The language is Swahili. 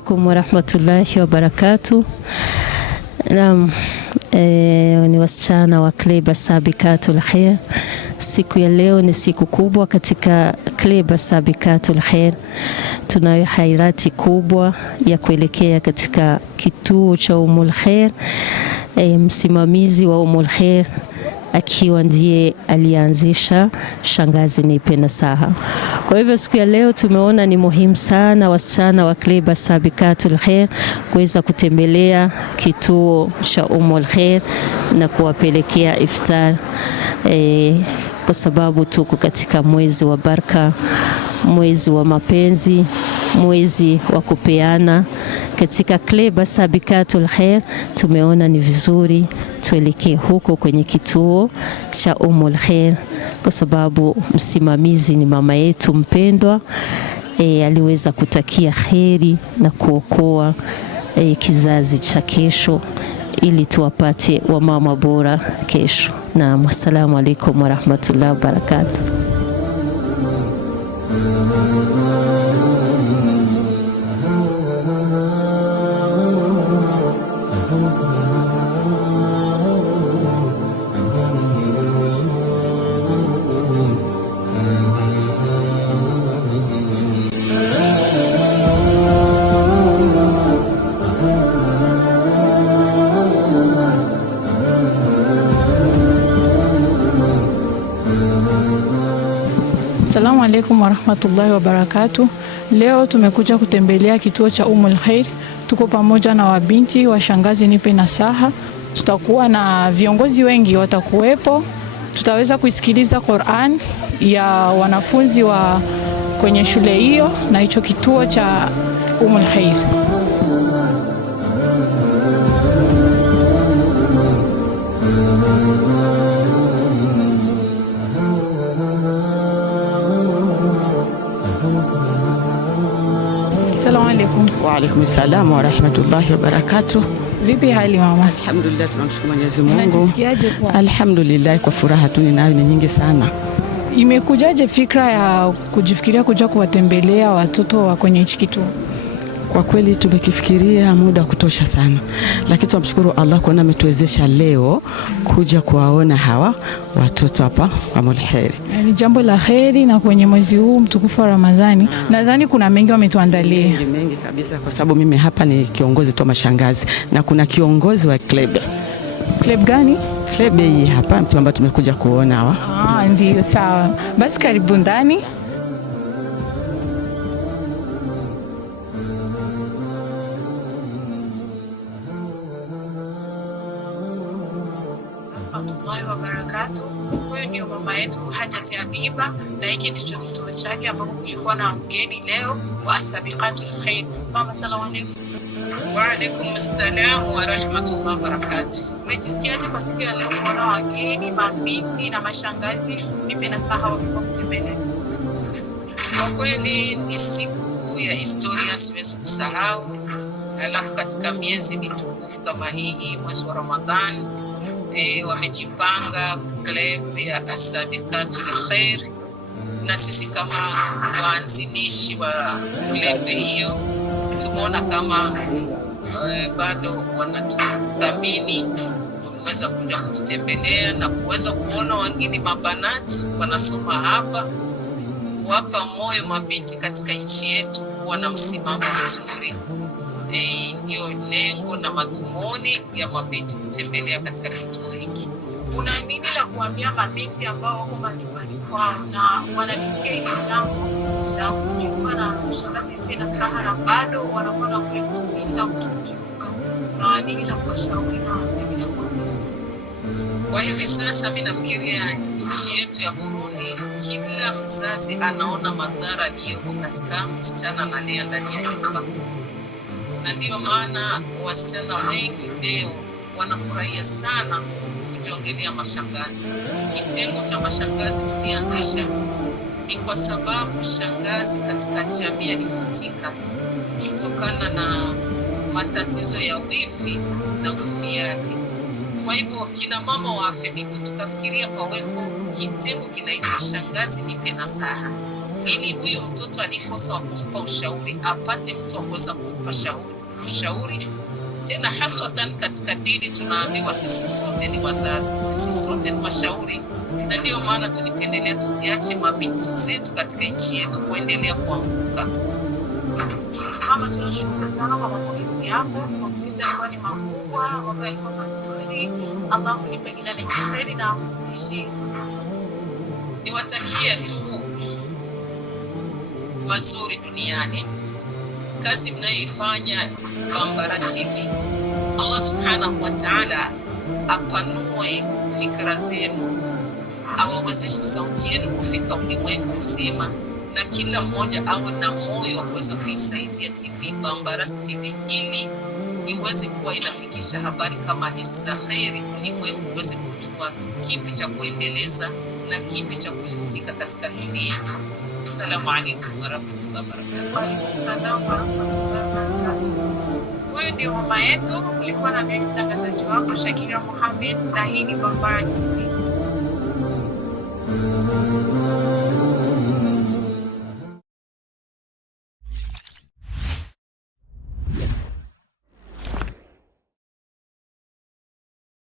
alaikum wa rahmatullahi wa barakatuh. Naam, ni wasichana wa Kleba Sabikatul Khair. Siku ya leo ni siku kubwa katika Kleba Sabikatul Khair. Tunayo hairati kubwa ya kuelekea katika kituo cha Umul Khair. Msimamizi wa Umul Khair akiwa ndiye alianzisha Shangazi Nipe Nasaha. Kwa hivyo siku ya leo tumeona ni muhimu sana wasichana wa Kleba Sabikatul Khair kuweza kutembelea kituo cha Umul Khair na kuwapelekea iftar, kwa sababu tuko katika mwezi wa baraka, mwezi wa mapenzi, mwezi wa kupeana. Katika Kleba Sabikatul Khair tumeona ni vizuri tuelekee huko kwenye kituo cha Umul Khair, kwa sababu msimamizi ni mama yetu mpendwa. Aliweza kutakia kheri na kuokoa kizazi cha kesho ili tuwapate wamama bora kesho. Na assalamu alaikum wa rahmatullahi wa barakatuh. Assalamu alaikum wa rahmatullahi wa barakatuh. Leo tumekuja kutembelea kituo cha Umul Khair. Tuko pamoja na wabinti wa Shangazi Nipe Nasaha. Tutakuwa na viongozi wengi watakuwepo. Tutaweza kusikiliza Qur'an ya wanafunzi wa kwenye shule hiyo na hicho kituo cha Umul Khair. Assalamu alaikum. Wa alaikum salam wa rahmatullahi wa barakatuh. Vipi hali mama? Alhamdulillah, tunamshukuru Mwenyezi Mungu. Unajisikiaje kwa? Alhamdulillah, kwa furaha tu ninayo ni nyingi sana. Imekujaje fikra ya kujifikiria kuja kuwatembelea watoto wa kwenye hichi kituo? Kwa kweli tumekifikiria muda kutosha sana, lakini tunamshukuru Allah kwa ametuwezesha leo kuja kuwaona hawa watoto hapa kwa Umul Khair. Ni jambo la kheri, na kwenye mwezi huu mtukufu wa Ramadhani nadhani kuna mengi wametuandalia. Mengi kabisa, kwa sababu mimi hapa ni kiongozi tu wa mashangazi na kuna kiongozi wa club. Club gani? Club hii hapa mtu ambaye tumekuja kuona hawa. Ndio, sawa. Basi karibu ndani. Warahmatullahi wabarakatuh. Huyu ndio mama yetu Hajati Habiba, na hiki ndicho kituo chake ambapo kulikuwa na mgeni leo wa Sabikatul Khair. Mama, salamu alaykum. Wa alaykum assalam wa rahmatullahi wa barakatuh. Umejisikiaje kwa siku ya leo kuona wageni, mabinti na mashangazi Nipe Nasaha walikuwa kutembelea? Kwa kweli ni siku ya historia, siwezi kusahau. Alafu katika miezi mitukufu kama hii, mwezi wa Ramadhani, wamejipanga club ya Sabikatul Khair, na sisi kama waanzilishi wa club hiyo tumeona kama bado wanatuthamini. Wameweza kuja kututembelea na kuweza kuona wengine mabanati wanasoma hapa, wapa moyo mabinti katika nchi yetu wana msimamo mzuri. Ndio lengo na madhumuni ya mabinti kutembelea katika kituo hiki. Kuna nini la kuambia mabinti ambao wako majumbani kwao na wanajisikia hili jambo la kujiunga na Shangazi Nipe Nasaha na bado wanakuwa na kule kusita kujiunga? Na nini la kuwashauri na nini la kuambia? Kwa hivi sasa mimi nafikiria nchi yetu ya Burundi, kila mzazi anaona madhara yaliyo katika msichana analea ndani ya nyumba. Na ndio maana wasichana wengi leo wanafurahia sana kujongelea mashangazi. Kitengo cha mashangazi tulianzisha ni kwa sababu shangazi katika jamii alifutika kutokana na matatizo ya wifi na wifi yake. Kwa hivyo kina mama wa Afemigo tukafikiria pawepo kitengo kinaitwa Shangazi Nipe Nasaha, ili huyo mtoto alikosa kumpa ushauri apate mtu wa kuweza kumpa ushauri. Tena haswatan katika dini tunaambiwa sisi sote ni wazazi, sisi sote ni washauri, na ndio maana tulipendelea tusiache mabinti zetu katika nchi yetu kuendelea kuanguka. Mama, tunashukuru sana kwa mapokezi yako. Mapokezi yako ni makubwa, mambo yalikuwa mazuri. Allah unipe kila la kheri na akuzidishie. Niwatakie tu mazuri duniani. Kazi mnayoifanya Bambara TV, Allah subhanahu wa ta'ala apanue fikra zenu, awawezeshe sauti yenu kufika ulimwengu mzima, na kila mmoja awe na moyo wa kuweza kuisaidia TV Bambara TV ili iweze kuwa inafikisha habari kama hizi za kheri, ulimwengu uweze kujua kipi cha kuendeleza na kipi cha kufutika katika dunia. Assalamu alaykum wa rahmatullahi wa barakatuh. Wa alaykum salaam wa rahmatullahi wa barakatuh. Wewe ndio mama yetu, ulikuwa na mimi mtangazaji wako Shakira Mohamed, na hii ni Bambara TV.